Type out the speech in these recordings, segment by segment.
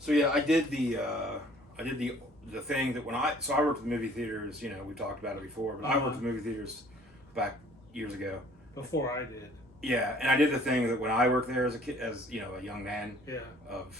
So yeah, I did the thing that I worked with movie theaters. You know, we talked about it before, but I worked with movie theaters back years ago. Before I did. Yeah, and I did the thing that when I worked there as a kid, as you know, a young man Yeah. of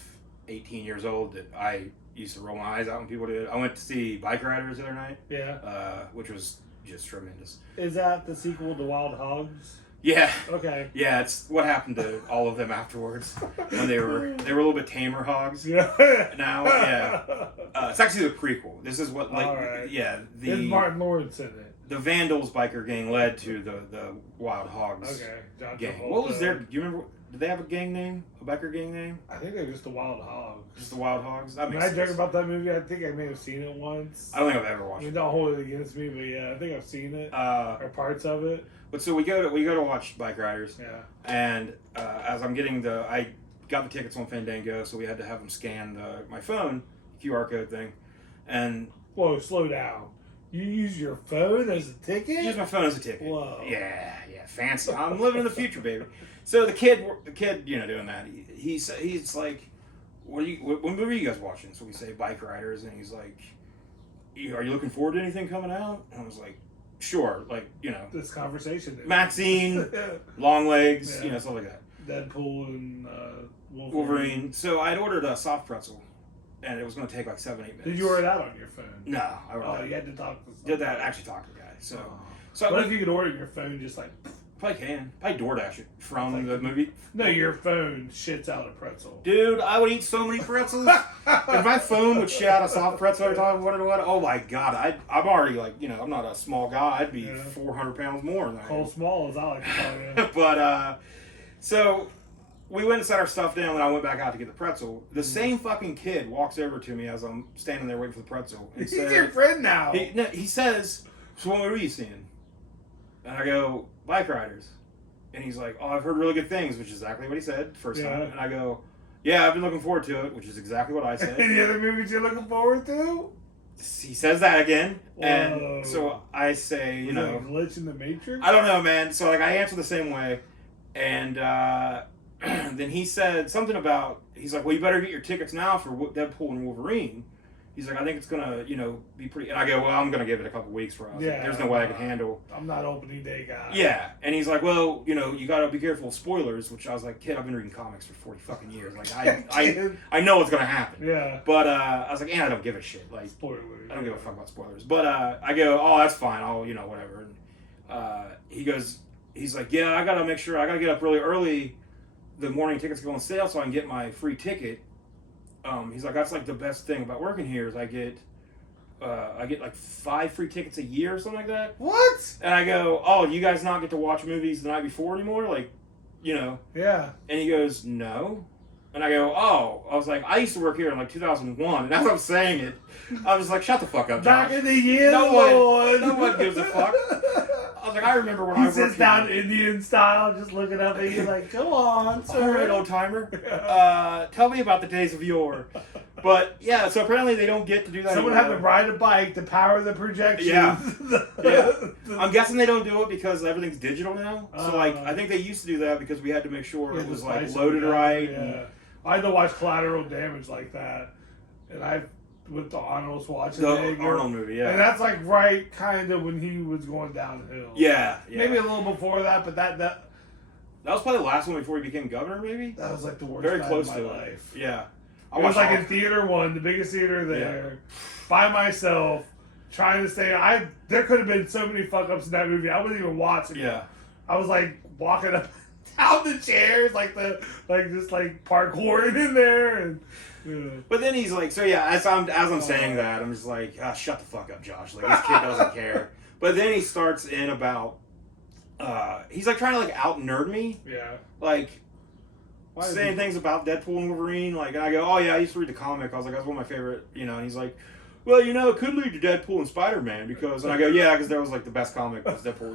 18 years old, that I used to roll my eyes out when people did. I went to see Bike Riders the other night. Yeah. Which was just tremendous. Is that the sequel to Wild Hogs? Yeah. Okay. Yeah, it's what happened to all of them afterwards when they were a little bit tamer hogs. Yeah. Now, yeah, it's actually the prequel. This is what, like, Alright. yeah, There's Martin Lawrence in it. the Vandals biker gang led to the Wild Hogs Okay. John gang. Travolta. What was their? Do you remember? Did they have a gang name? A biker gang name? I think they're just the Wild Hogs. Just the Wild Hogs. That When makes I joke sense. about that movie, I think I may have seen it once. I don't think I've ever I watched mean, it. don't hold it against me, but yeah, I think I've seen it or parts of it. But so we go to watch Bike Riders. Yeah. And as I'm getting I got the tickets on Fandango, so we had to have them scan my phone QR code thing, and Whoa, slow down. You use your phone as a ticket? use my phone as a ticket. Whoa. Yeah, fancy. I'm living in the future, baby. So the kid, you know, doing that. He's like, what movie are you guys watching? So we say Bike Riders, and he's like, are you looking forward to anything coming out? And I was like, sure, like, you know, This conversation. Maxine, Long Legs, Yeah. you know, stuff like that. Deadpool and Wolverine. So I'd ordered a soft pretzel, and it was going to take like 7-8 minutes. Did you order that on your phone? No, I ordered Oh, that. you had to talk to someone. Did that, actually talk to the guy. So, Oh. so What I if you could order your phone just like... probably DoorDash it from the movie. No, your phone shits out a pretzel. Dude, I would eat so many pretzels. If my phone would shit out a soft pretzel every time, what? Oh my god, I'm already like, you know, I'm not a small guy. I'd be 400 pounds more than I am. Cold small, as I like to call it. But so we went and set our stuff down, and I went back out to get the pretzel. The same fucking kid walks over to me as I'm standing there waiting for the pretzel. And He's says, your friend now. he says, "So what movie are you seeing?" And I go, Bike Riders. And he's like, "Oh, I've heard really good things," which is exactly what he said first time. And I go, "Yeah, I've been looking forward to it," which is exactly what I said. Any other movies you're looking forward to? He says that again. Whoa. And so I say, you Was know, that a glitch in the Matrix? I don't know, man. So like I answer the same way. And then he said something about, he's like, "Well, you better get your tickets now for Deadpool and Wolverine." He's like, "I think it's gonna, you know, be pretty." And I go, "Well, I'm gonna give it a couple weeks for us. Yeah, There's no way I can handle." I'm not opening day guy. Yeah, and he's like, "Well, you know, you gotta be careful of spoilers." Which I was like, "Kid, I've been reading comics for 40 fucking years. Like, I know what's gonna happen." Yeah. But I was like, "Yeah, I don't give a shit. Like, Spoilers. I don't give a fuck about spoilers." But I go, "Oh, that's fine. I'll, you know, whatever." And he's like, "Yeah, I gotta make sure. I gotta get up really early. The morning tickets go on sale, so I can get my free ticket." He's like, "That's like the best thing about working here is I get like 5 free tickets a year or something like that." What? And I go, "Oh, you guys not get to watch movies the night before anymore? Like, you know?" Yeah. And he goes, "No." And I go, "Oh." I was like, "I used to work here in like 2001. And as I'm saying it, I was like, "Shut the fuck up, Josh." Back in the year, No Lord. one gives a fuck. I was like, "I remember when I He worked sits down here." Indian style, just looking up at you like, "Come on, All right, sir." old timer. Tell me about the days of yore. But yeah, so apparently they don't get to do that. Someone anymore. had to ride a bike to power the projection. Yeah. Yeah. I'm guessing they don't do it because everything's digital now. So like, I think they used to do that because we had to make sure it was like loaded right. Yeah. And, I had to watch Collateral Damage like that, and I with the Arnold Schwarzenegger. the Arnold movie, yeah. And that's like right kind of when he was going downhill. Yeah. Maybe a little before that, but that That was probably the last one before he became governor, maybe. that was like the worst Very night close of to my it. life. Yeah. It was like in Theater One, the biggest theater there, by myself, trying to stay. There could have been so many fuck ups in that movie. I wasn't even watching it. Yeah. I was like walking up down the chairs, like just parkouring in there, and But then he's like, so yeah, as I'm saying that, I'm just like, shut the fuck up, Josh. Like, this kid doesn't care. But then he starts in about, he's like trying to like out nerd me. Yeah. Like, saying things about Deadpool and Wolverine. Like, and I go, "Oh yeah, I used to read the comic." I was like, "That's one of my favorite," you know. And he's like, "Well, you know, it could lead to Deadpool and Spider-Man because," and I go, "Yeah, because that was like the best comic was Deadpool."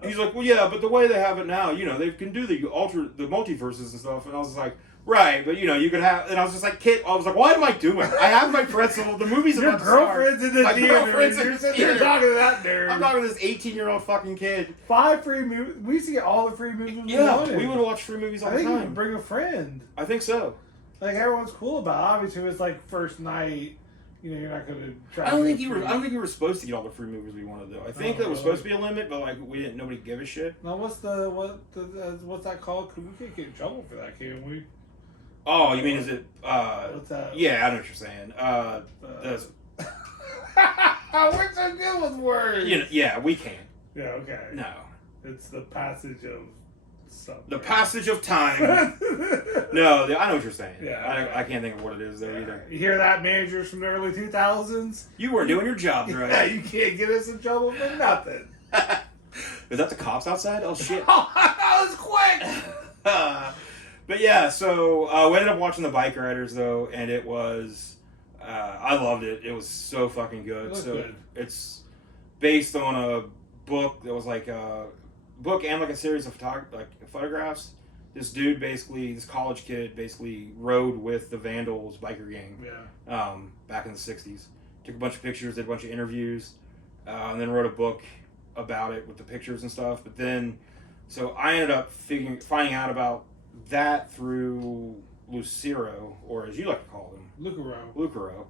And he's like, "Well, yeah, but the way they have it now, you know, they can do the multiverses and stuff." And I was like, "Right, but you know, you could have," and I was just like, "Kid," I was like, "What am I doing? I have my pretzel. The movie's Your about to start. girlfriend's in the My theater. girlfriend's in You're the sitting there theater. talking to that nerd. I'm talking to this 18-year-old fucking kid." 5 free movies. We used to get all the free movies. Yeah, wanted. we would watch free movies all I the think you time. can bring a friend. I think so. Like everyone's cool about it. Obviously, it was like first night. You know, you're not gonna try. I don't think you were supposed to get all the free movies we wanted though. I think there was supposed to be a limit, but like we didn't. Nobody gave a shit. Now, what's that called? Cause we can't get in trouble for that, can we? Oh, you mean is it? What's that? Yeah, I know what you're saying. We're so good with words. You know, yeah, we can't. Yeah. Okay. No. It's the passage of something. The passage of time. No, I know what you're saying. Yeah. I can't think of what it is there either. You hear that, managers from the early 2000s? You weren't doing your job, right? Yeah, you can't get us in trouble for nothing. Is that the cops outside? Oh shit! That was quick. But yeah, so we ended up watching the Bike Riders though, and it was I loved it. It was so fucking good. So good. it's based on a book that was like a book and like a series of photographs. This dude basically, this college kid basically rode with the Vandals biker gang. Yeah. Back in the '60s. Took a bunch of pictures, did a bunch of interviews, and then wrote a book about it with the pictures and stuff. But then, so I ended up finding out about that through Lucero, or as you like to call them, Lucero.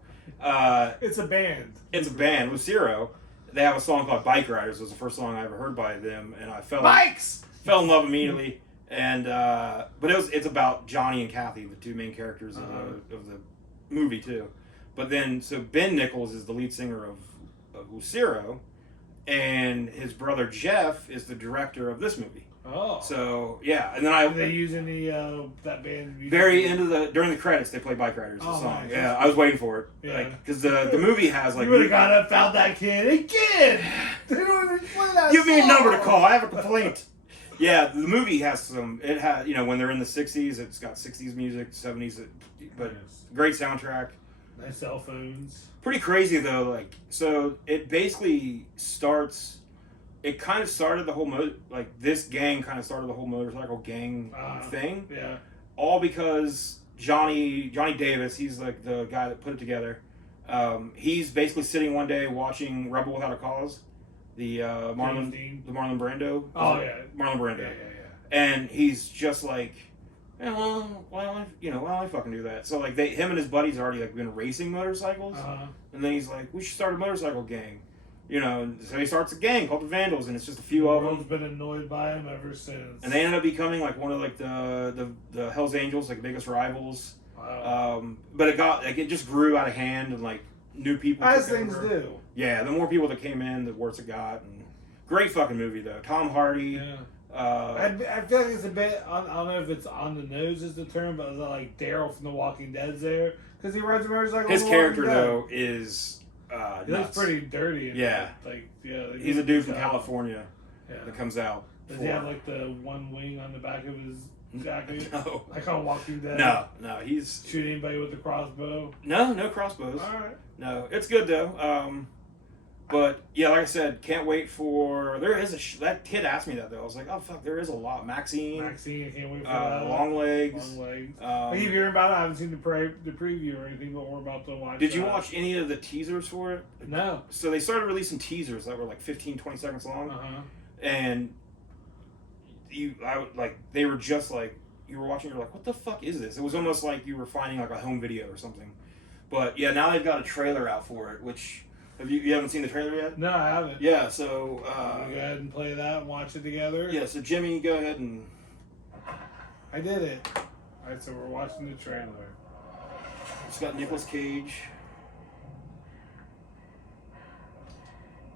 It's a band. It's a band, Lucero. They have a song called Bike Riders. It was the first song I ever heard by them, and I fell in love immediately. And but it's about Johnny and Kathy, the two main characters of the movie too. But then, so Ben Nichols is the lead singer of Lucero, and his brother Jeff is the director of this movie. Oh. So yeah, and then Are they using the that band? Very into during the credits they play Bike Riders, the song. Nice. Yeah, I was waiting for it. Yeah. Like, because the movie has like. You would have gone up, found that kid. Hey kid, they don't even play that give me a song. number to call. I have a complaint. Yeah, the movie has some. It has, you know, when they're in the '60s, it's got '60s music, '70s, but great soundtrack. Nice cell phones. Pretty crazy though. Like, so it basically starts. It kind of started the whole this gang kind of started the whole motorcycle gang thing. Yeah. All because Johnny Davis, he's like the guy that put it together. He's basically sitting one day watching Rebel Without a Cause, the Marlon Brando. Oh yeah. Marlon Brando. Yeah. And he's just like, well, why don't I fucking do that? So like him and his buddies already like been racing motorcycles, and then he's like, we should start a motorcycle gang. You know, so he starts a gang called the Vandals, and it's just a few of them. Everyone's been annoyed by him ever since. And they ended up becoming like one of like the Hells Angels, like biggest rivals. Wow. But it just grew out of hand, and like new people. As things do. Yeah, the more people that came in, the worse it got. And great fucking movie though. Tom Hardy. Yeah. I feel like it's a bit. I don't know if it's on the nose is the term, but it's like Daryl from The Walking Dead's there because he rides a motorcycle. His character though is. He looks pretty dirty. Yeah. He's a dude from California that comes out. Does he have like the one wing on the back of his jacket? No. Like on Walking Dead? No, he's... Shoot anybody with a crossbow? No crossbows. Alright. No, it's good though. But yeah, like I said, can't wait for... There is that kid asked me that though. I was like, oh fuck, there is a lot. Maxine, I can't wait for that. Long Legs. I keep hearing about it. I haven't seen the preview or anything, but we're about to watch. Did you watch any of the teasers for it? No. So they started releasing teasers that were like 15, 20 seconds long. And they were just like, you were watching, you're like, what the fuck is this? It was almost like you were finding like a home video or something. But yeah, now they've got a trailer out for it, which... You haven't seen the trailer yet? No, I haven't. Yeah, so... go ahead and play that and watch it together? Yeah, so Jimmy, go ahead and... I did it. Alright, so we're watching the trailer. It's got Nicolas Cage.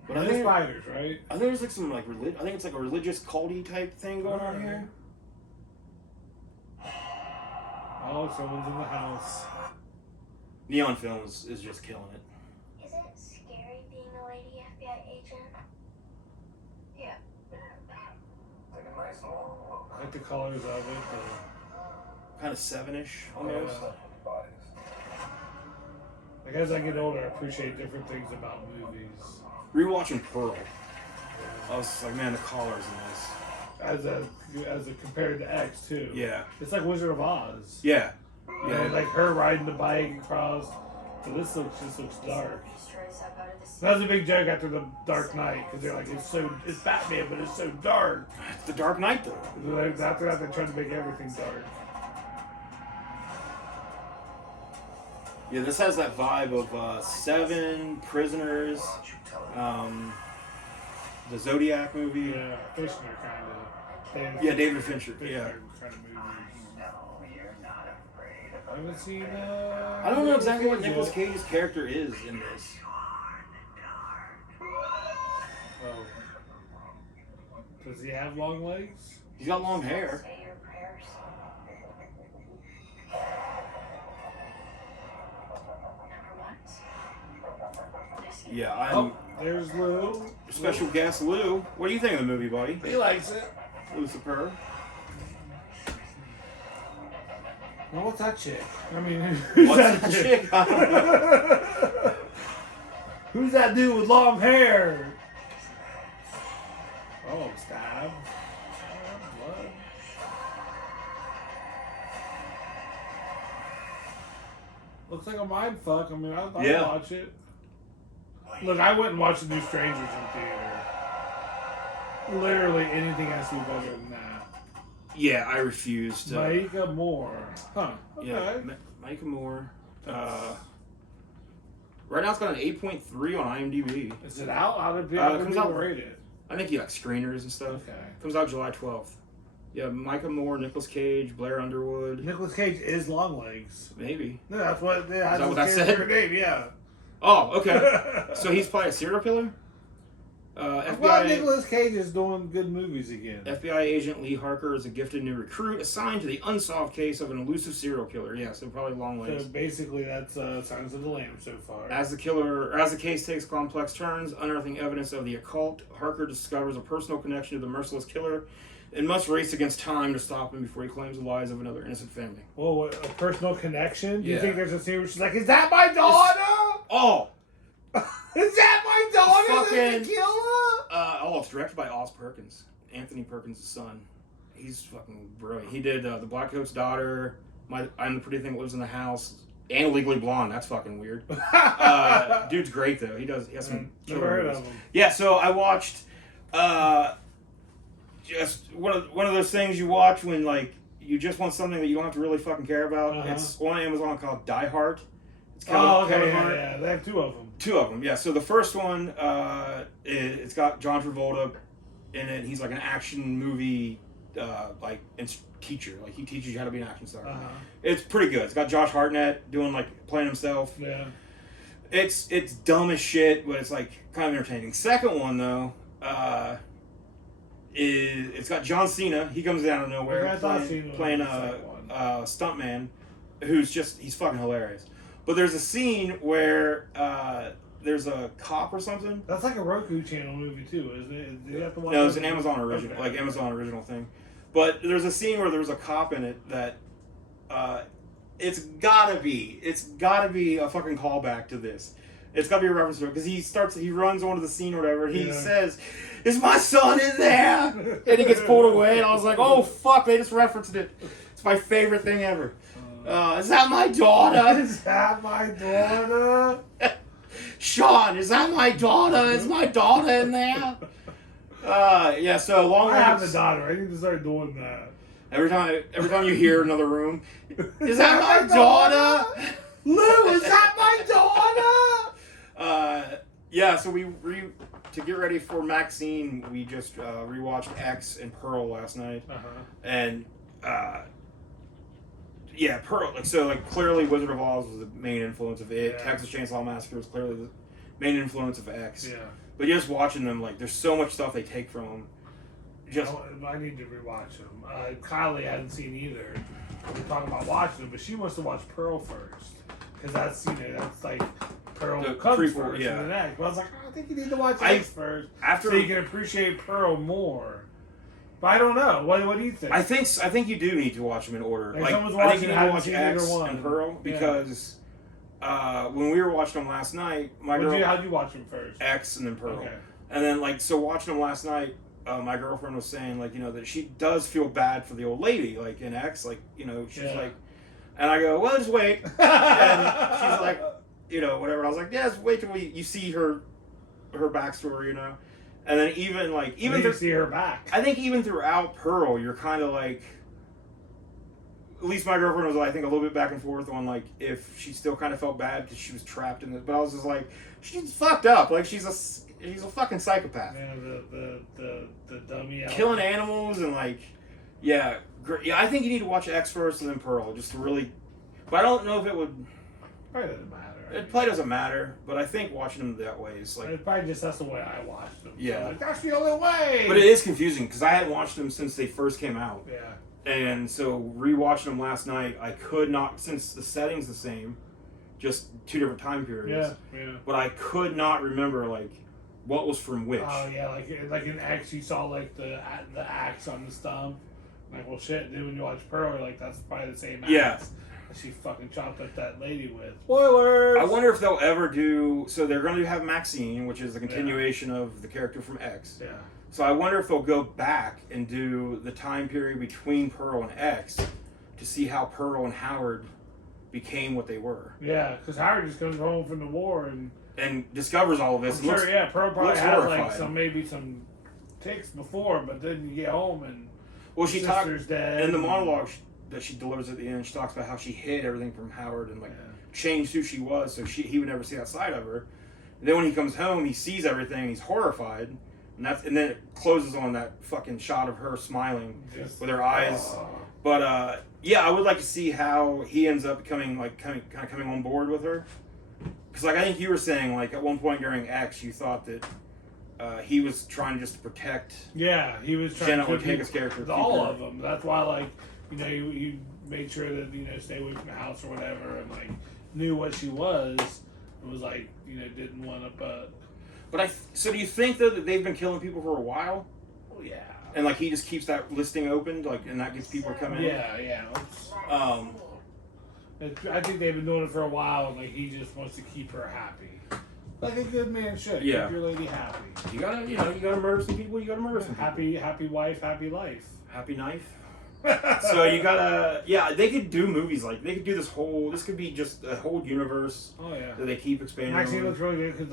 But I think spiders, right? I think there's like some like I think it's like a religious culty type thing going on here. Oh, someone's in the house. Neon Film is just killing it. I like the colors of it. Kind of 7-ish almost. Like as I get older, I appreciate different things about movies. Rewatching Pearl, I was like, man, the colors in this. As a compared to X too. Yeah. It's like Wizard of Oz. Yeah. Yeah. Like her riding the bike across. So this looks dark. That was a big joke after the Dark Knight because they're like, it's Batman, but it's so dark. It's the Dark Knight though. After that, they tried to make everything dark. Yeah, this has that vibe of Seven, Prisoners, the Zodiac movie. Yeah, Fishner kind of. Yeah, David Fincher. Yeah. Kind of movie. I haven't seen. I don't know exactly what Nicolas Cage's character is in this. Oh. Does he have long legs? He's got long hair. Yeah, there's Lou. Special guest Lou. What do you think of the movie, buddy? He likes it. Lucifer. Well, what's that chick? I mean, what's that chick? I don't know. Who's that dude with long hair? Oh, stab. Blood. Looks like a mind fuck. I mean, I'd watch it. Look, I wouldn't watch The New Strangers in theater. Literally anything has to be better than that. Yeah, I refuse to. Micah Moore. Huh. Okay. Yeah, Micah Moore. Right now it's got an 8.3 on IMDb. Is it out? How did people rate it? I think you like screeners and stuff. Okay. Comes out July 12th. Yeah, Micah Moore, Nicolas Cage, Blair Underwood. Nicolas Cage is long legs. Maybe. Yeah, that's what. Is that what that said? Name, yeah. Oh, okay. So he's playing a serial killer? Well, Nicolas Cage is doing good movies again. FBI agent Lee Harker is a gifted new recruit assigned to the unsolved case of an elusive serial killer. Yeah, so probably long legs. So basically, that's Signs of the Lambs so far. As the case takes complex turns, unearthing evidence of the occult, Harker discovers a personal connection to the merciless killer and must race against time to stop him before he claims the lives of another innocent family. Well, a personal connection? Do you Yeah. think there's a scene where she's like, "Is that my daughter? Oh! Is that my daughter? Fucking- That's the killer?" It's directed by Oz Perkins. Anthony Perkins' son. He's fucking brilliant. He did The Black Coat's Daughter, I'm the Pretty Thing That Lives in the House, and Legally Blonde. That's fucking weird. Dude's great, though. He has some Never heard of him. Yeah, so I watched just one of those things you watch when, like, you just want something that you don't have to really fucking care about. Uh-huh. It's on Amazon called Die Hard. It's Okay, yeah. They have two of them. Two of them, yeah. So the first one, it's got John Travolta in it. He's like an action movie, teacher. Like, he teaches you how to be an action star. Uh-huh. It's pretty good. It's got Josh Hartnett playing himself. Yeah. It's dumb as shit, but it's like kind of entertaining. Second one though, it's got John Cena. He comes out of nowhere playing a stuntman he's fucking hilarious. But there's a scene where there's a cop or something. That's like a Roku channel movie too, isn't it? Do you have to watch No, it's an Amazon original, okay. like Amazon original thing. But there's a scene where there's a cop in it that it's gotta be a fucking callback to this. It's gotta be a reference to it because he runs onto the scene or whatever. And he says, "Is my son in there?" And he gets pulled away, and I was like, "Oh fuck!" They just referenced it. It's my favorite thing ever. Is that my daughter? Is that my daughter? Sean, is that my daughter? Is my daughter in there? Yeah. So long. I have a daughter. I need to start doing that. Every time you hear another room, is that my daughter? Lou, is that my daughter? Yeah. So to get ready for Maxine, we just rewatched X and Pearl last night, and yeah, Pearl. Clearly, Wizard of Oz was the main influence of it. Yeah. Texas Chainsaw Massacre was clearly the main influence of X. Yeah. But just watching them, there's so much stuff they take from them. I need to rewatch them. Kylie hadn't seen either. We're talking about watching them, but she wants to watch Pearl first because that's like Pearl comes first in the next. But I was like, I think you need to watch X first so you can appreciate Pearl more. But I don't know. What do you think? I think you do need to watch them in order. I think you need to watch X and Pearl because when we were watching them last night, how'd you watch them first? X and then Pearl. Okay. And then so watching them last night, my girlfriend was saying that she does feel bad for the old lady in X, she's like, and I go, well, just wait, and she's like, whatever. And I was like, yeah, just wait till you see her backstory, And then even you see her back. I think even throughout Pearl, you're kind of at least my girlfriend was, I think, a little bit back and forth on like if she still kind of felt bad because she was trapped in this. But I was just like, she's fucked up. Like she's a fucking psychopath. Yeah, the dummy killing animals and like, yeah. I think you need to watch X first and then Pearl just to really. But I don't know if it would. Probably doesn't matter. It probably doesn't matter, but I think watching them that way is like. It probably just that's the way I watched them. Yeah, so like, that's the only way. But it is confusing because I hadn't watched them since they first came out. Yeah. And so rewatching them last night, I could not, since the setting's the same, just two different time periods. Yeah. But I could not remember like what was from which. Oh yeah, like in X, you saw like the axe on the stump. Like, well, shit. Then when you watch Pearl, you're like, that's probably the same axe. Yeah. She fucking chopped up that lady with. Spoilers! I wonder if they'll ever do... So they're going to have Maxine, which is the continuation of the character from X. Yeah. So I wonder if they'll go back and do the time period between Pearl and X to see how Pearl and Howard became what they were. Yeah, because Howard just comes home from the war and discovers all of this. I'm sure, yeah, Pearl probably had like some ticks before, but then you get home and she talks dead. In the monologue that she delivers at the end, she talks about how she hid everything from Howard and changed who she was so he would never see that side of her. And then when he comes home, he sees everything and he's horrified. And then it closes on that fucking shot of her smiling with her eyes. But yeah, I would like to see how he ends up coming on board with her. Because I think you were saying at one point during X, you thought that he was trying just to protect. Yeah, he was trying Jenna to Ortega's character. All of them. That's why he made sure that stay away from the house or whatever, and knew what she was. It was didn't want to. But so do you think though that they've been killing people for a while? Well, yeah. And he just keeps that listing open, and that gets people to come in. Yeah. I think they've been doing it for a while, and he just wants to keep her happy, like a good man should. Yeah. Keep your lady happy. You gotta murder some people. You gotta murder some people. Happy wife, happy life. Happy knife. So you gotta, they could do movies they could do this could be just a whole universe. Oh yeah. That they keep expanding. Actually, it looks really good because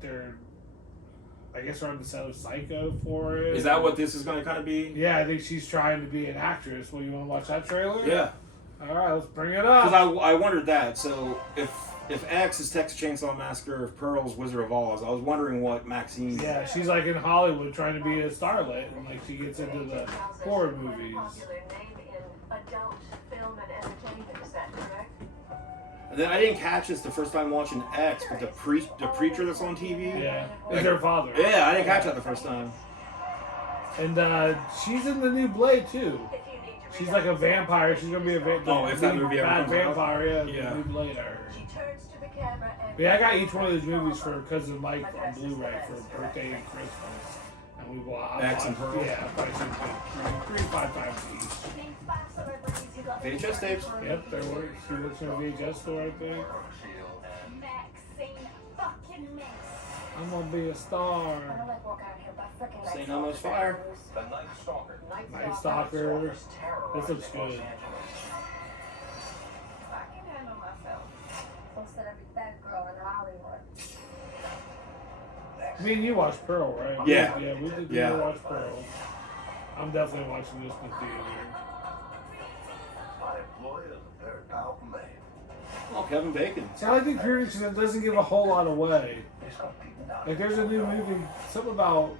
they're, I guess, they're on the set of Psycho for it. Is that what this is going to kind of be? Yeah, I think she's trying to be an actress. Well, you want to watch that trailer? Yeah. All right, let's bring it up. Because I wondered that. So if X is Texas Chainsaw Massacre, if Pearl's Wizard of Oz, I was wondering what Maxine. Yeah, she's in Hollywood trying to be a starlet, and she gets into the horror movies. And then I didn't catch this the first time watching X, but the preacher that's on TV. Yeah, is their father. Yeah, I didn't catch that the first time. And she's in the new Blade too. She's like a vampire. She's gonna be a vampire. Oh, if that movie ever comes vampire, out. Yeah. The new Blade. Yeah, I got each one of these movies for cousin Mike on Blu-ray for birthday and Christmas, and we bought X and Pearl. Yeah, probably three to 5 times each. VHS tapes. Yep, there were. She looks in a VHS store, I think. I'm gonna be a star. St. Elmo's Fire. Night Stalker. This looks good. Me and you watched Pearl, right? Yeah. Yeah, we did watch Pearl. I'm definitely watching this in the theater. Oh, Kevin Bacon. See, I think Pearson doesn't give a whole lot away. There's a new movie, something about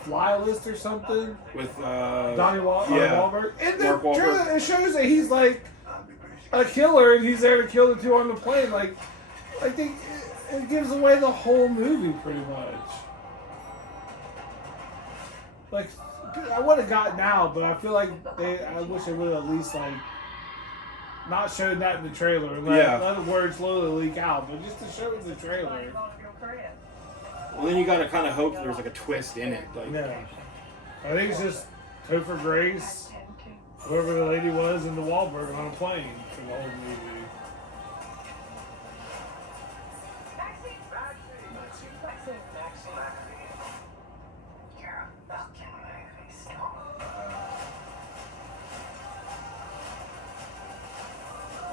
Fly List or something. With Donnie Wahlberg. And Mark Wahlberg. It shows that he's a killer and he's there to kill the two on the plane. I think it gives away the whole movie pretty much. I would have gotten out, but I feel like I wish they would have at least not showed that in the trailer and let the word slowly leak out, but just to show it in the trailer. Well, then you gotta kind of hope there's a twist in it. Yeah. I think it's just Topher Grace, whoever the lady was, and the Wahlberg on a plane for the whole movie.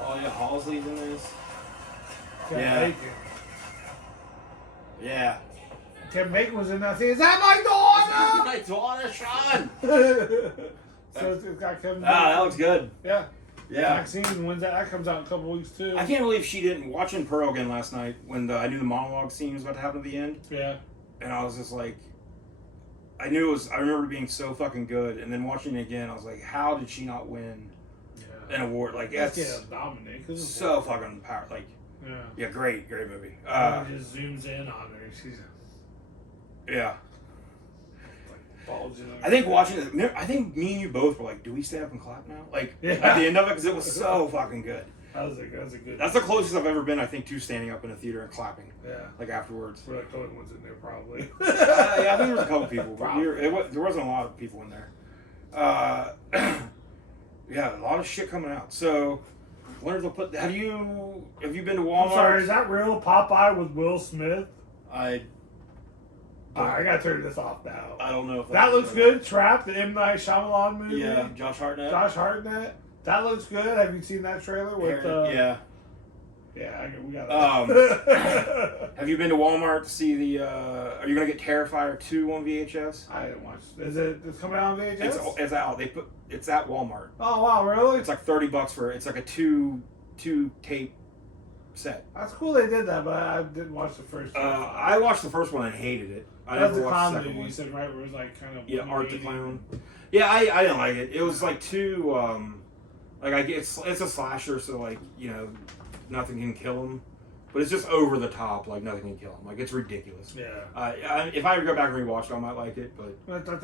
Oh yeah, Halsey's in this. Kevin Bacon. Yeah. Kevin Bacon was in that thing. Is that my daughter? My daughter, Sean! So it's got Kevin. That looks good. Yeah. Yeah. Maxine, when's that comes out in a couple weeks too. I can't believe she didn't watching Pearl again last night when I knew the monologue scene was about to happen at the end. Yeah. And I was just like, I knew it was. I remember it being so fucking good, and then watching it again, I was like, how did she not win an award? Like that's dominate. So fucking power. Like, yeah, great movie. It just zooms in on her. She's yeah. Bulging. I think watching it, I think me and you both were like, do we stand up and clap now? Like, at the end of it, because it was so fucking good. That was a good. That's the closest I've ever been, I think, to standing up in a theater and clapping. Yeah. Like, afterwards. We're like the only ones in there, probably. Yeah, I think there was a couple people. But there wasn't a lot of people in there. Yeah, a lot of shit coming out. So, I wonder if they'll put... Have you been to Walmart? I'm sorry, is that real? Popeye with Will Smith? I gotta turn this off now. I don't know if that looks good. Trap, the M. Night Shyamalan movie. Yeah, Josh Hartnett. That looks good. Have you seen that trailer with? Yeah. Yeah, we got. Have you been to Walmart to see the? Are you gonna get Terrifier 2 on VHS? I didn't watch. It's coming out on VHS. It's out. It's at Walmart. Oh wow, really? It's like $30 for it. It's like a two tape set. That's cool. They did that, but I didn't watch the first. I watched the first one and hated it. I never watched the second one. You said right, where it was like kind of Art the Clown. Yeah, I didn't like it. It was like too it's a slasher, so like nothing can kill him, but it's just over the top. Like nothing can kill him. Like it's ridiculous. Yeah. If I ever go back and rewatch it, I might like it. But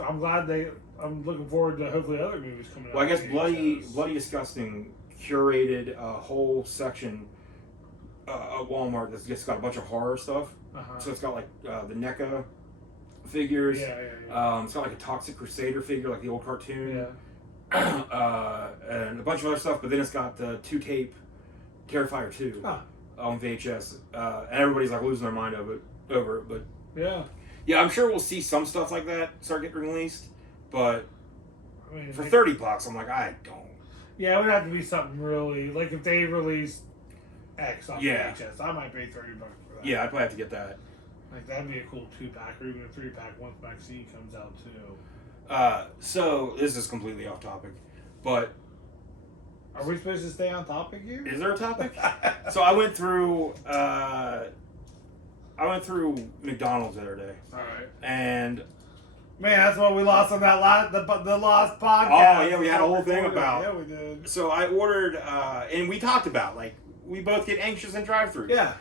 I'm glad I'm looking forward to hopefully other movies coming out. Well, I guess Bloody Disgusting curated a whole section at Walmart that's just got a bunch of horror stuff. So it's got like the NECA figures. Yeah. It's got like a Toxic Crusader figure, like the old cartoon. Yeah. And a bunch of other stuff, but then it's got the 2-tape Terrifier 2 on VHS, and everybody's like losing their mind over it. But yeah, I'm sure we'll see some stuff like that start getting released. But for $30, I'm like, I don't. Yeah, it would have to be something really like if they release X on VHS, I might pay $30 for that. Yeah, I'd probably have to get that. Like that'd be a cool 2-pack or even a 3-pack once Maxine comes out too. So this is completely off topic, but are we supposed to stay on topic here? Is there a topic? So I went through McDonald's the other day. All right. And man, that's what we lost on that the lost podcast. Oh yeah, we had a whole thing about. Yeah, we did. So I ordered, and we talked about like we both get anxious in drive-thru. Yeah.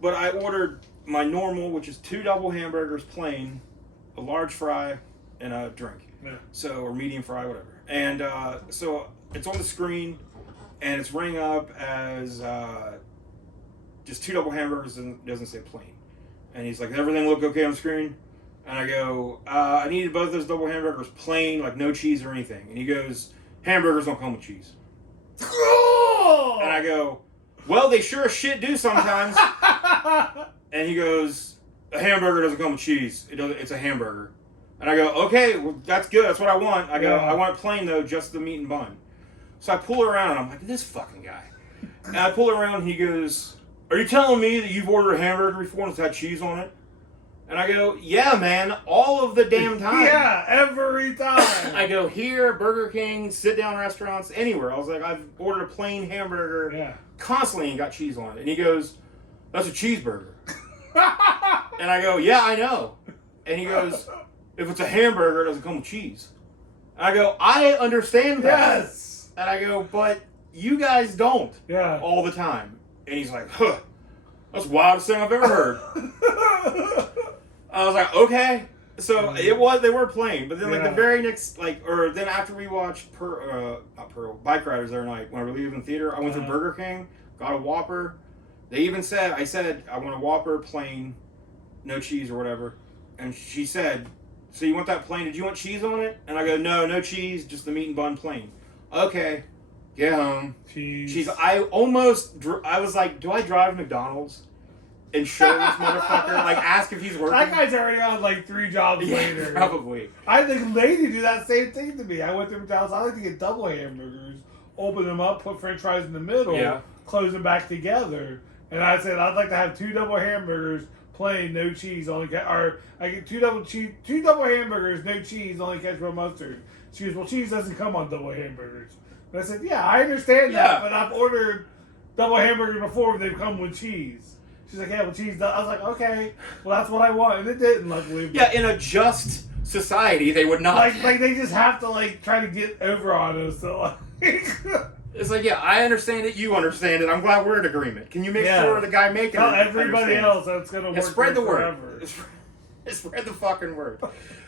But I ordered my normal, which is 2 double hamburgers plain, a large fry, and a drink. Yeah. So, or medium fry, whatever. And so it's on the screen, and it's running up as just 2 double hamburgers, and it doesn't say plain. And he's like, everything look okay on the screen? And I go, I needed both those double hamburgers plain, like no cheese or anything. And he goes, hamburgers don't come with cheese. Oh! And I go, well, they sure as shit do sometimes. And he goes, a hamburger doesn't come with cheese. It's a hamburger. And I go, okay, well, that's good. That's what I want. I go, I want it plain, though, just the meat and bun. So I pull it around, and I'm like, this fucking guy. And I pull it around, and he goes, are you telling me that you've ordered a hamburger before and it's had cheese on it? And I go, yeah, man, all of the damn time. Yeah, every time. I go, here, Burger King, sit-down restaurants, anywhere. I was like, I've ordered a plain hamburger constantly and got cheese on it. And he goes, that's a cheeseburger. And I go, yeah, I know. And he goes, if it's a hamburger, it doesn't come with cheese. And I go, I understand that. Yes. And I go, but you guys don't. Yeah. All the time. And he's like, huh, that's the wildest thing I've ever heard. I was like, okay. So they were playing, but then like the very next, then after we watched Bike Riders the other night, when we were leaving the theater, I went to Burger King, got a Whopper. They even said, I said, I want a Whopper plain, no cheese or whatever. And she said, so you want that plain? Did you want cheese on it? And I go, no cheese, just the meat and bun plain. Okay, get home. Cheese. I was like, do I drive McDonald's and show this motherfucker, like ask if he's working? That guy's already on like 3 jobs later. Probably. I think lady do that same thing to me. I went to McDonald's. I like to get double hamburgers, open them up, put French fries in the middle, close them back together. And I said I'd like to have 2 double hamburgers, plain, no cheese, or I get 2 double hamburgers, no cheese, only ketchup and mustard. She goes, well, cheese doesn't come on double hamburgers. And I said, yeah, I understand that, but I've ordered double hamburgers before when they've come with cheese. She's like, yeah, well, cheese does. I was like, okay, well, that's what I want. And it didn't, luckily. Yeah, in a just society, they would not. Like they just have to, like, try to get over on us. So, like... It's like, yeah, I understand it, you understand it. I'm glad we're in agreement. Can you make sure the guy making Tell it everybody else that's going to work spread the forever. word. Spread the fucking word.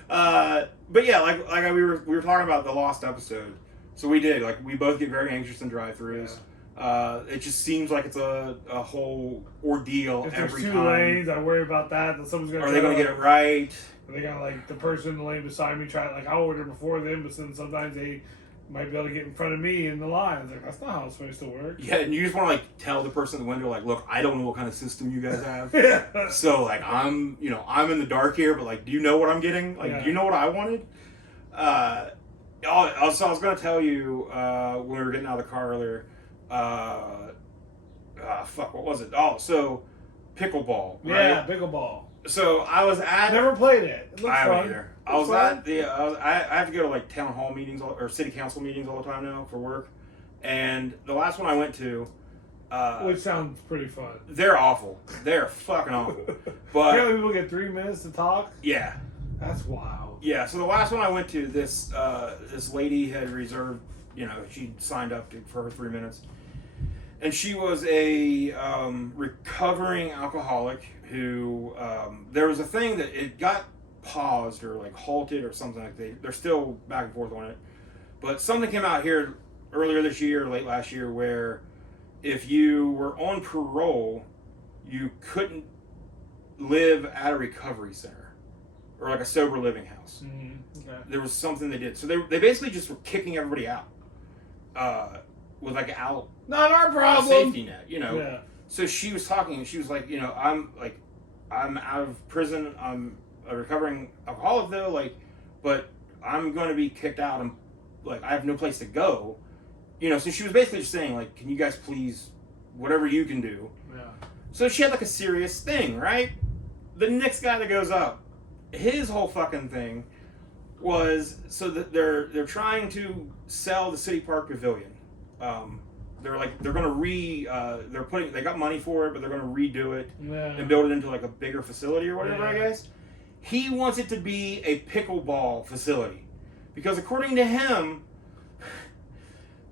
But yeah, like we were talking about the lost episode. So we did. Like, we both get very anxious in drive-thrus. Yeah. It just seems like it's a whole ordeal if every there's time. 2 lanes, I worry about that someone's going to... Are they going to get it right? They got, like, the person in the lane beside me try, like, I'll order before them, but then sometimes they might be able to get in front of me in the line. It's like, that's not how it's supposed to work. Yeah, and you just want to, like, tell the person in the window, like, look, I don't know what kind of system you guys have. So, like, I'm in the dark here, but, like, do you know what I'm getting? Like, do you know what I wanted? So I was going to tell you, when we were getting out of the car earlier, what was it? Oh, so, pickleball. Right? Yeah, pickleball. So, I was at... Never played it. It looks I haven't fun. either. I have to go to, like, town hall meetings or city council meetings all the time now for work. And the last one I went to... which sounds pretty fun. They're awful. They're fucking awful. But apparently people get 3 minutes to talk? Yeah. That's wild. Yeah, so the last one I went to, this lady had reserved, she signed up for her 3 minutes. And she was a recovering alcoholic who, there was a thing that it got paused or like halted or something like that. They're still back and forth on it. But something came out here earlier this year, late last year, where if you were on parole, you couldn't live at a recovery center or like a sober living house. Mm-hmm. Okay. There was something they did. So they basically just were kicking everybody out with like out not our problem safety net, Yeah. So she was talking and she was like, I'm out of prison. I'm a recovering alcoholic though, but I'm going to be kicked out. I'm like, I have no place to go. So she was basically just saying, like, can you guys please, whatever you can do. Yeah. So she had like a serious thing, right? The next guy that goes up, his whole fucking thing was so that they're trying to sell the City Park Pavilion. They're gonna they got money for it, but they're gonna redo it and build it into like a bigger facility or whatever. I guess he wants it to be a pickleball facility because according to him,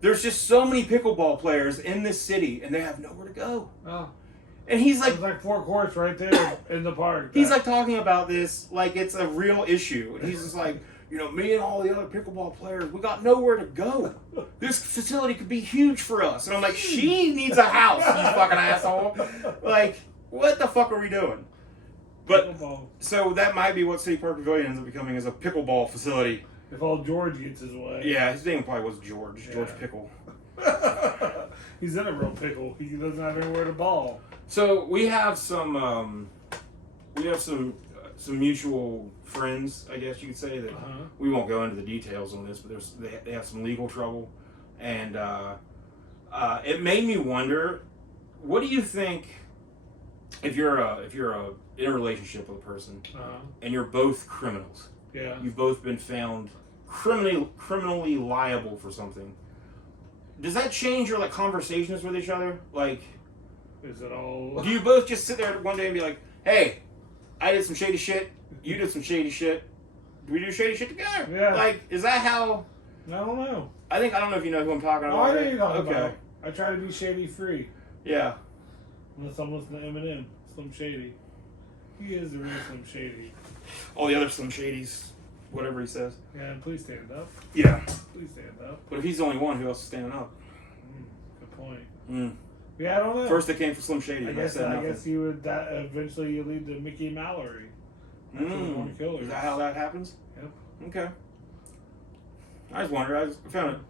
there's just so many pickleball players in this city and they have nowhere to go. Oh. And he's like, there's like 4 courts right there in the park. He's like talking about this like it's a real issue. And he's just like, me and all the other pickleball players, we got nowhere to go. This facility could be huge for us. And I'm like, she needs a house, you fucking asshole. Like, what the fuck are we doing? But, so that might be what City Park Pavilion ends up becoming, is a pickleball facility. If old George gets his way. Yeah, his name probably was George. George Pickle. He's in a real pickle. He doesn't have anywhere to ball. So we have some mutual friends, I guess you could say, that we won't go into the details on this, but they have some legal trouble, and it made me wonder, what do you think if you're in a relationship with a person and you're both criminals? Yeah. You've both been found criminally liable for something. Does that change your conversations with each other? Like, is it all? Do you both just sit there one day and be like, "Hey, I did some shady shit. You did some shady shit. Do we do shady shit together?" Yeah. Like, is that how? I don't know. I don't know if you know who I'm talking about. Oh, I know you're talking about. I try to be shady free. Yeah. Unless I'm listening to Eminem, Slim Shady. He is the real Slim Shady. All the other Slim Shadys, whatever he says. Yeah, and please stand up. Yeah. Please stand up. But if he's the only one, who else is standing up? Good point. Mm. Yeah, I don't know. First, they came for Slim Shady. I guess you would. That eventually you lead to Mickey Mallory. Is that how that happens? Yep. Okay. I just wondered. I found it.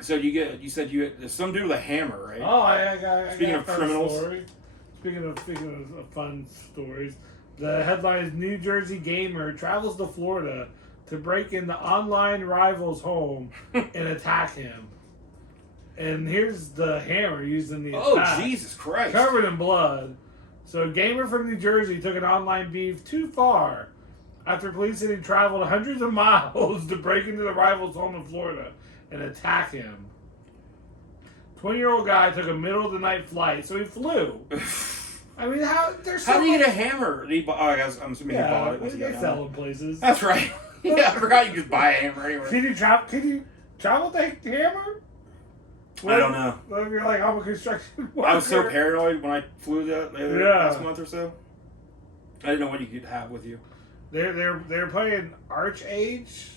So you said there's some dude with a hammer, right? Oh, I got. Speaking of criminals. Story. Speaking of fun stories, the headline is: New Jersey gamer travels to Florida to break into online rival's home and attack him. And here's the hammer used in the attack. Oh, Jesus Christ. Covered in blood. So a gamer from New Jersey took an online beef too far after police said he traveled hundreds of miles to break into the rival's home in Florida and attack him. 20-year-old guy took a middle-of-the-night flight, so he flew. I mean, how do you get a hammer? I'm assuming he bought it. They sell in places. That's right. Yeah, I forgot you could buy a hammer anywhere. Can you travel with a hammer? I don't know. If you're like, I'm a construction worker. I was so paranoid when I flew the last month or so. I didn't know what you could have with you. They're playing Arch Age.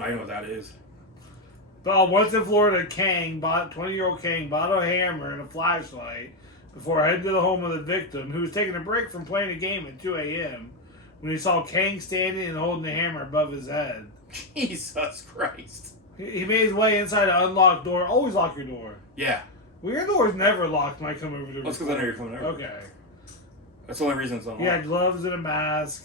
I know what that is. Well, once in Florida, 20-year-old Kang bought a hammer and a flashlight before heading to the home of the victim, who was taking a break from playing a game at 2 a.m. when he saw Kang standing and holding the hammer above his head. Jesus Christ. He made his way inside an unlocked door. Always lock your door. Yeah. Well, your door's never locked when I come over to. That's because I know you're coming over. Okay. That's the only reason it's unlocked. He had gloves and a mask.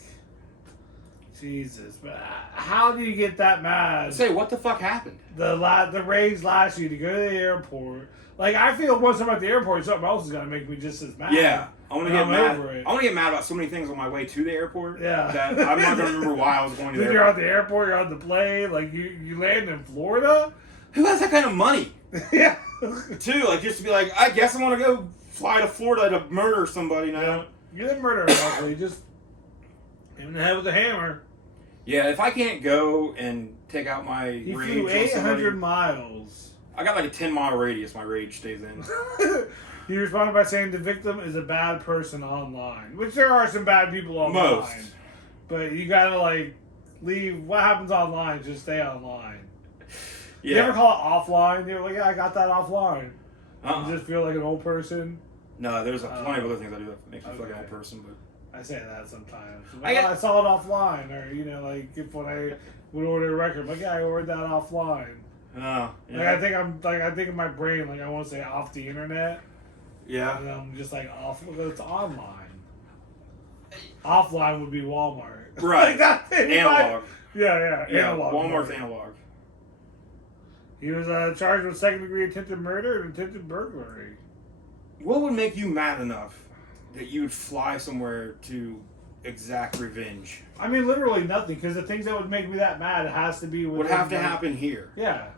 Jesus, but how do you get that mad? Say, what the fuck happened? The Rays last you to go to the airport. Like, I feel once I'm at the airport, something else is gonna make me just as mad. Yeah, I want to get mad. Over it. I want to get mad about so many things on my way to the airport. Yeah, that I'm not gonna remember why I was going to the airport. You're at the airport. You're on the plane. Like you land in Florida. Who has that kind of money? Yeah. Too, like, just to be like, I guess I want to go fly to Florida to murder somebody now. Yeah. You didn't murder him, just hit him in the head with a hammer. Yeah, if I can't go and take out my he rage flew on 800 somebody, miles. I got like a 10-mile radius. My rage stays in. He responded by saying the victim is a bad person online, which there are some bad people online. Most, but you gotta like leave. What happens online? Just stay online. Yeah. You ever call it offline? You're like, yeah, I got that offline. You just feel like an old person. No, there's plenty of other things I do that makes me feel like an old person, but. I say that sometimes. Like, I saw it offline, or like if when I would order a record, I'm like, yeah, I ordered that offline. Oh, yeah. Like I think in my brain, like I want to say off the internet. Yeah. And I'm just like off because it's online. Offline would be Walmart. Right. Like analog. Yeah. Analog. Walmart's analog. He was charged with second-degree attempted murder and attempted burglary. What would make you mad enough that you would fly somewhere to exact revenge? I mean, literally nothing, because the things that would make me that mad has to be would have to happen here. Yeah,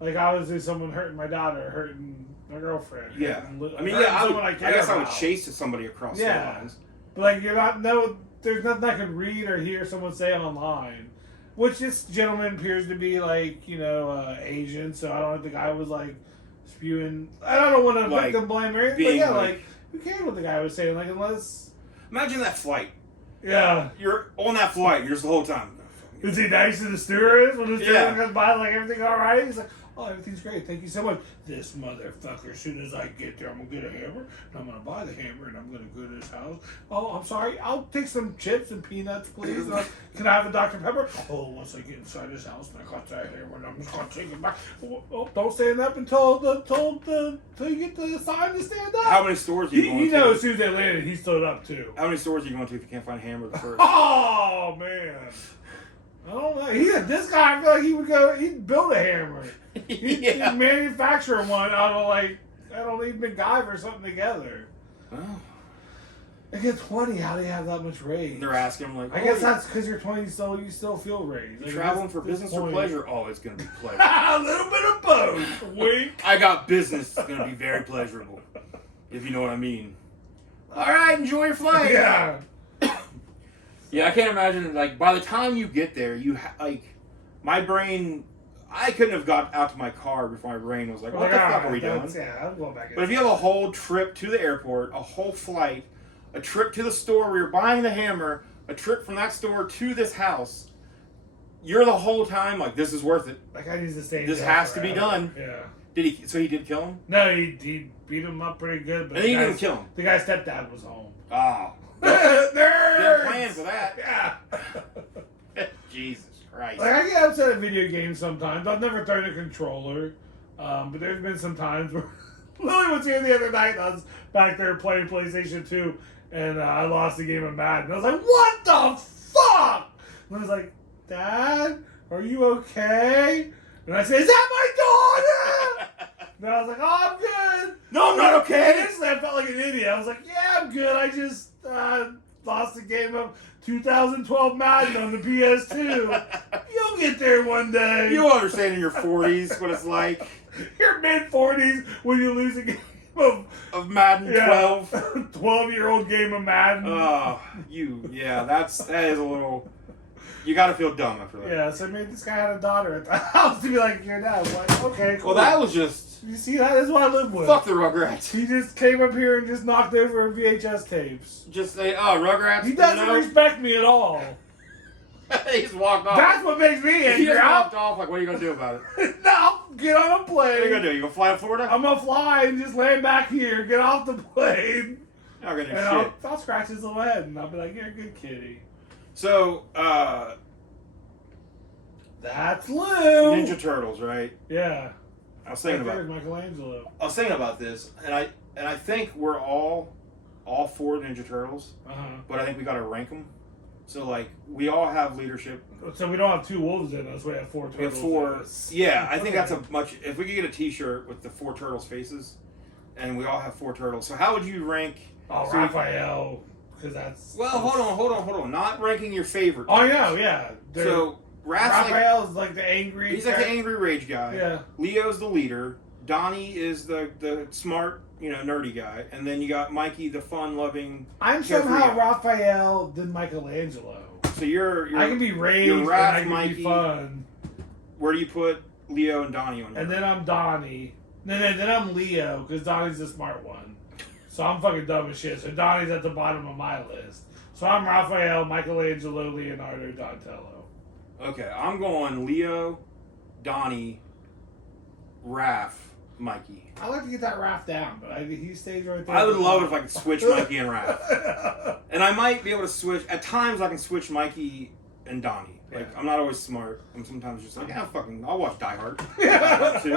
like obviously someone hurting my daughter, hurting my girlfriend. Yeah, hurting, I mean, yeah, I guess I would about. chase somebody across the lines. But like there's nothing I can read or hear someone say online. Which this gentleman appears to be like, Asian, so I don't know if the guy was like spewing. I don't want to victim blame or anything, but yeah, like who cares what the guy was saying? Like, unless. Imagine that flight. Yeah. You're on that flight, you're just the whole time. Is he nice to the stewardess? When the stewardess comes by, like, everything all right? He's like, oh, everything's great. Thank you so much. This motherfucker, as soon as I get there, I'm going to get a hammer, and I'm going to buy the hammer, and I'm going to go to his house. Oh, I'm sorry. I'll take some chips and peanuts, please. Can I have a Dr. Pepper? Oh, once I get inside his house, and I got that hammer, and I'm just going to take it back. Oh, don't stand up until you get the sign to stand up. How many stores are you going to? You know, as soon as they landed, he stood up, too. How many stores are you going to if you can't find a hammer the first? Oh, man. I don't know. This guy, I feel like he'd build a hammer. He'd manufacture one out of like, I don't even MacGyver or something together. Oh. I get 20, how do you have that much rage? They're asking him like, I guess that's because you're 20, so you still feel rage. Like, traveling for business or pleasure? Oh, it's going to be pleasure. A little bit of both. Wink. I got business. It's going to be very pleasurable. If you know what I mean. All right, enjoy your flight. Yeah. Yeah, I can't imagine, like, by the time you get there, my brain, I couldn't have got out to my car before my brain was like, what the fuck are we doing? Yeah, I'm going back in. But if you have a whole trip to the airport, a whole flight, a trip to the store where you're buying the hammer, a trip from that store to this house, you're the whole time like, this is worth it. That guy needs to stay. This has to be done. Yeah. So he did kill him? No, he beat him up pretty good. But and he didn't kill him? The guy's stepdad was home. Oh. Nerd! Plan for that. Yeah. Jesus Christ. Like, I get upset at video games sometimes. I've never thrown a controller. But there's been some times where Lily was here the other night and I was back there playing PlayStation 2 and I lost the game of Madden. I was like, what the fuck? And I was like, Dad, are you okay? And I said, is that my daughter? And I was like, oh, I'm good. No, I'm not okay. And instantly I felt like an idiot. I was like, yeah, I'm good. I just, lost a game of 2012 Madden on the PS2. You'll get there one day. You'll understand in your 40s what it's like. Your mid-40s when you lose a game of Madden 12. 12-year-old game of Madden. Oh, that is a little. You got to feel dumb after that. Yeah, so maybe this guy had a daughter at the house to be like, your dad. What? Okay, cool. Well, that was just. You see, that is what I live with. Fuck the Rugrats. He just came up here and just knocked over VHS tapes. Just say, oh, Rugrats. He doesn't respect me at all. He just walked off. That's what makes me angry. He just walked off. Like, what are you gonna do about it? No, get on a plane. What are you gonna do? You gonna fly to Florida? I'm gonna fly and just land back here. Get off the plane. Not gonna do and shit. I'll scratch his little head and I'll be like, "You're a good kitty." So, that's Lou. Ninja Turtles, right? Yeah. I was thinking about Michelangelo. I was thinking about this, and I think we're all for Ninja Turtles, but I think we gotta rank them. So like we all have leadership. So we don't have 2 wolves in us. We have 4 turtles. We have 4. Yeah, I think that's a much. If we could get a T-shirt with the 4 turtles faces, and we all have 4 turtles. So how would you rank? Oh, so Raphael, because that's. Well, hold on. Not ranking your favorite. Oh no, yeah. So Raphael's like the angry. He's like the angry rage guy. Yeah. Leo's the leader. Donnie is the smart, nerdy guy, and then you got Mikey, the fun-loving. I'm somehow Raphael than Michelangelo. So you're I can be rage and I can Mikey, be fun. Where do you put Leo and Donnie on? And then I'm Donnie. Then I'm Leo because Donnie's the smart one. So I'm fucking dumb as shit. So Donnie's at the bottom of my list. So I'm Raphael, Michelangelo, Leonardo, Donatello. Okay, I'm going Leo, Donnie, Raph, Mikey. I like to get that Raph down, but he stays right there. I would love it if I could switch Mikey and Raph. And I might be able to switch. At times, I can switch Mikey and Donnie. Like, I'm not always smart. I'm sometimes just like, I'll watch Die Hard. Too.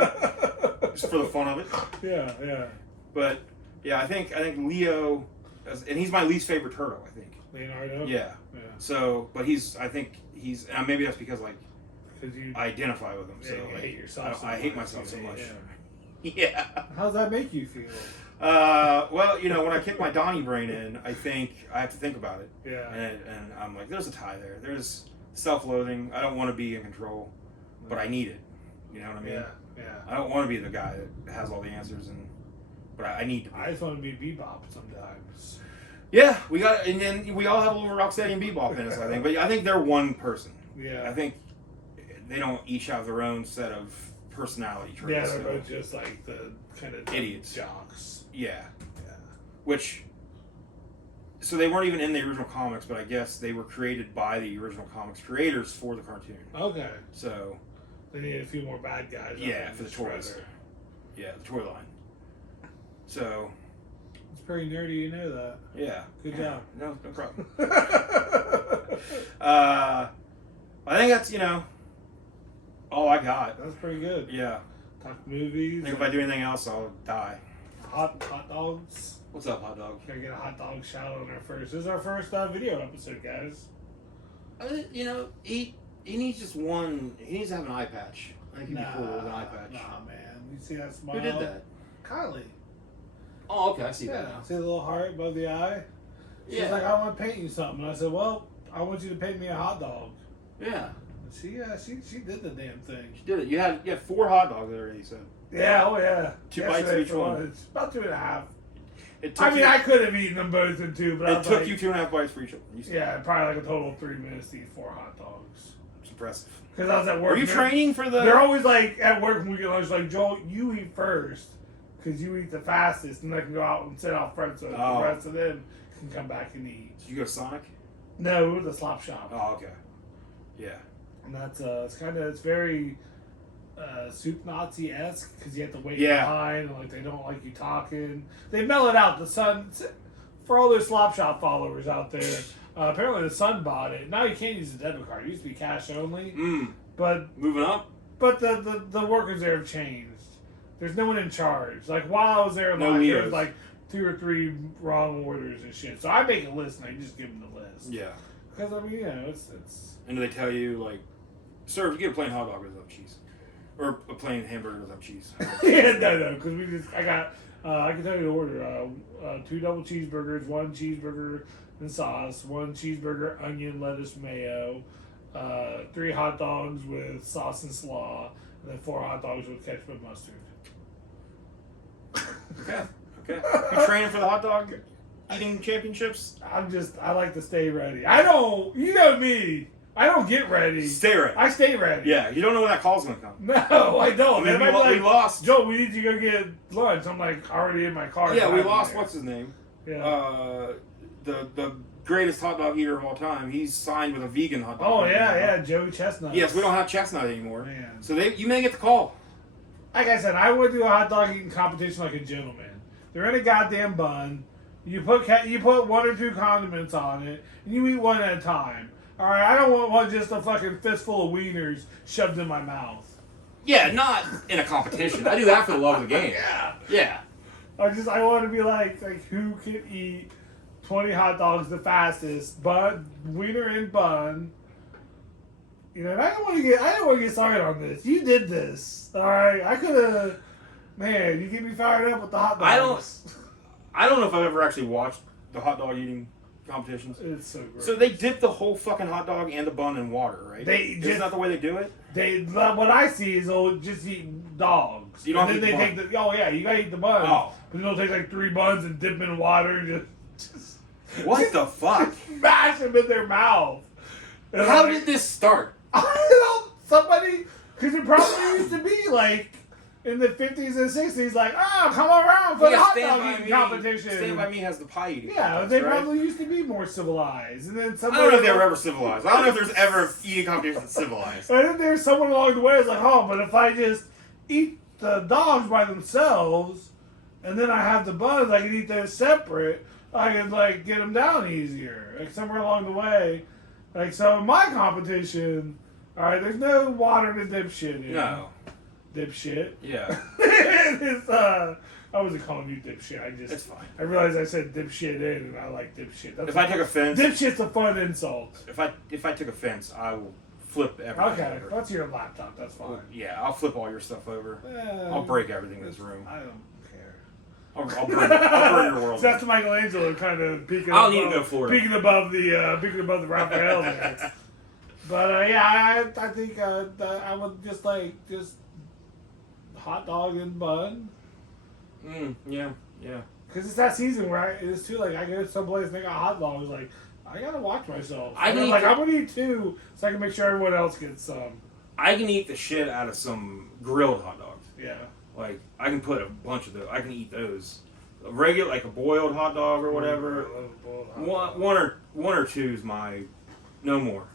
Just for the fun of it. Yeah. But, yeah, I think Leo, and he's my least favorite turtle, I think. Leonardo? Yeah. So, but I think he's, and maybe that's because, like, I identify with him. So you hate yourself. I hate myself so much. Yeah. How does that make you feel? Well, when I kick my Donnie brain in, I think I have to think about it. Yeah. And I'm like, there's a tie there. There's self-loathing. I don't want to be in control, but I need it. You know what I mean? Yeah. I don't want to be the guy that has all the answers, but I need to be. I just want to be Bebop sometimes. Yeah, and then we all have a little Rocksteady and Bebop in us, I think. But I think they're one person. Yeah. I think they don't each have their own set of personality traits. Yeah, they're both just like the kind of idiots. Jocks. Yeah. So they weren't even in the original comics, but I guess they were created by the original comics creators for the cartoon. Okay. So they needed a few more bad guys. Yeah, for the toys. Yeah, the toy line. So it's pretty nerdy, you know that. Yeah. Good job. No problem. I think that's all I got. That's pretty good. Yeah. Talk movies. I think if I do anything else, I'll die. Hot dogs. What's up, hot dog? Gotta get a hot dog shout on our first. This is our first video episode, guys. He needs just one. He needs to have an eye patch. I think he'd be cool with an eye patch. Nah, man. You see that smile? Who did that? Kylie. Oh, okay. I see that now. See the little heart above the eye? She's like, I want to paint you something. And I said, well, I want you to paint me a hot dog. Yeah. She did the damn thing. She did it. You had 4 hot dogs already, so. Yeah, oh yeah. 2 bites of each one. It's about 2.5. I could have eaten them both in 2, but it took you 2.5 bites for each one. Yeah, probably like a total of 3 minutes to eat 4 hot dogs. It's impressive. Because I was at work. Are you training for the? They're always like at work when we get lunch, like, Joel, you eat first, because you eat the fastest, and I can go out and sit out front, so the rest of them can come back and eat. Did you go to Sonic? No, it was a slop shop. Oh, okay. Yeah. And that's it's very Soup Nazi-esque because you have to wait in line and like they don't like you talking. They mellowed out. The Sun, for all those slop shop followers out there, apparently the Sun bought it. Now you can't use the debit card. It used to be cash only. But moving up. But the workers there have changed. There's no one in charge. Like while I was there, there was like 2 or 3 wrong orders and shit. So I make a list and I just give them the list. Yeah. Because I mean, it's. And do they tell you like, sir, if you get a plain hot dog without cheese, or a plain hamburger without cheese? Yeah, no, because I got I can tell you the order. 2 double cheeseburgers, 1 cheeseburger and sauce, 1 cheeseburger, onion, lettuce, mayo, 3 hot dogs with sauce and slaw, and then 4 hot dogs with ketchup and mustard. Okay. You training for the hot dog eating championships? I like to stay ready. I don't, you know me. I don't get ready. Stay ready. I stay ready. Yeah, you don't know when that call's going to come. No, I don't. I mean, we lost. Joe, we need to go get lunch. I'm like already in my car. Yeah, we lost, what's his name? Yeah. The greatest hot dog eater of all time. He's signed with a vegan hot dog. Oh, yeah, Joey Chestnut. Yes, we don't have Chestnut anymore. Man. So you may get the call. Like I said, I would do a hot dog eating competition like a gentleman. They're in a goddamn bun. You put 1 or 2 condiments on it, and you eat one at a time. All right, I don't want just a fucking fistful of wieners shoved in my mouth. Yeah, not in a competition. I do that for the love of the game. Yeah. I want to be like who can eat 20 hot dogs the fastest, bun, wiener and bun. You know, and I don't want to get started on this. You did this, all right. I could have, man. You get me fired up with the hot dogs. I don't know if I've ever actually watched the hot dog eating competitions. It's so great. So they dip the whole fucking hot dog and the bun in water, right? Isn't that the way they do it? What I see is they'll just eat dogs. You don't and then have they take you gotta eat the buns. Oh. But they'll take like 3 buns and dip them in water and just what the fuck? Smash them in their mouth. And how did this start? Somebody, because it probably used to be like in the 50s and 60s, like, come around for the hot dog eating competition. Stand By Me has the pie eating. Yeah, they probably used to be more civilized. And then I don't know if they were ever civilized. I don't know if there's ever eating competition that's civilized. And then there's someone along the way who's like, but if I just eat the dogs by themselves, and then I have the buns, I can eat those separate, I can, like, get them down easier. Like, somewhere along the way. Like, so in my competition, all right, there's no water to dip shit in. No. Dipshit. Yeah. I wasn't calling you dipshit. It's fine. I realized I said dipshit in, and I like dipshit. If I took offense, dipshit's a fun insult. If I took offense, I will flip everything. Okay, over. that's your laptop. That's fine. Well, yeah, I'll flip all your stuff over. I'll break everything in this room. I don't care. I'll burn your world. So that's Michelangelo kind of peeking. I'll need to go Florida. Peeking above the Raphael there. But I think I would just hot dog and bun. Yeah. Because it's that season where it's too, like, I go someplace and they got hot dogs, like, I gotta watch myself. I'm gonna eat 2 so I can make sure everyone else gets some. I can eat the shit out of some grilled hot dogs. Yeah. Like, I can put a bunch of those. I can eat those. A regular, like a boiled hot dog or whatever. One or two's my, no more.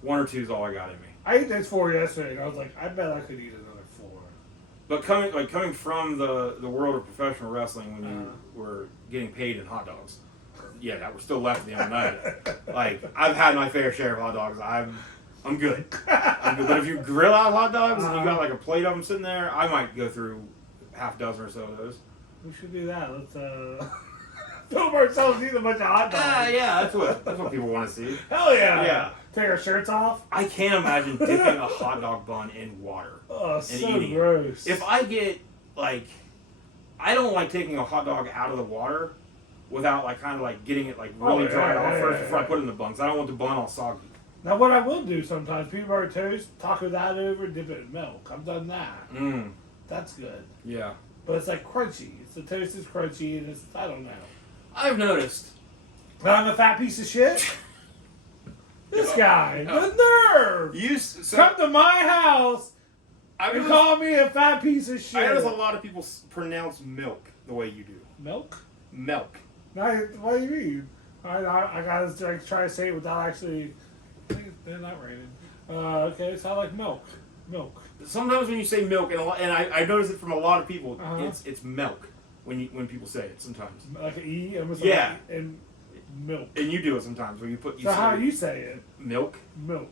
1 or 2's all I got in me. I ate those 4 yesterday, and I was like, I bet I could eat another 4. But coming from the world of professional wrestling, when you were getting paid in hot dogs, yeah, that were still left at the end of the night. Like, I've had my fair share of hot dogs. I'm good. But if you grill out hot dogs and you got like a plate of them sitting there, I might go through half dozen or so of those. We should do that. Let's film ourselves eating a bunch of hot dogs. Yeah, that's what people want to see. Hell yeah. Yeah. Take our shirts off. I can't imagine dipping a hot dog bun in water. Oh, and so eating gross. it. If I get, like, I don't like taking a hot dog out of the water without, like, kind of, like, getting it, like, really dried off first before I put it in the bun, because I don't want the bun all soggy. Now, what I will do sometimes, peanut butter toast, taco that over, dip it in milk. I've done that. That's good. Yeah. But it's, like, crunchy. The toast is crunchy, and I don't know. I've noticed. But I'm a fat piece of shit? This guy, the nerve! Come to my house and call me a fat piece of shit. I notice a lot of people pronounce milk the way you do. Milk? Milk. Now, what do you mean? I gotta try to say it without actually. They're not rated. Okay, so I like milk. Milk. Sometimes when you say milk, and I notice it from a lot of people, it's milk when people say it sometimes. Like an E? Yeah. And milk. And you do it sometimes where you put. So how do you say it? Milk. Milk.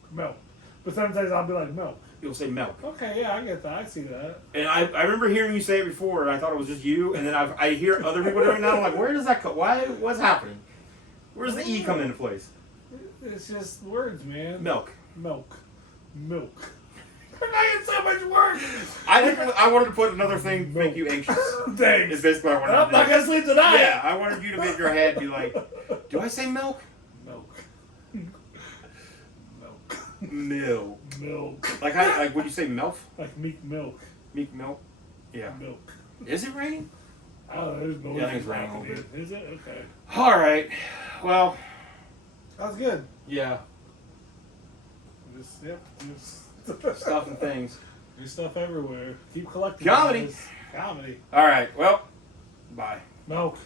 But sometimes I'll be like milk. You'll say milk. Okay, yeah, I get that. I see that. And I remember hearing you say it before, and I thought it was just you. And then I hear other people doing it now. I'm like, where does that come? What's happening? Where's the E come into place? It's just words, man. Milk. Milk. We're making so much work. I wanted to put another thing to make you anxious. Thanks. Is basically what I wanted I'm to not do. gonna sleep tonight. Yeah, I wanted you to make your head be like, do I say milk? Milk. Milk. Milk. Like would you say milk? Like meek milk. Meek milk? Yeah. Milk. Is it raining? Oh, there's no. Yeah, I think it's raining a little bit. Is it? Okay. Alright. Well. That was good. Yeah. Just Stuff and things. There's stuff everywhere. Keep collecting. Comedy. Comedy. Alright, well. Bye. Milk.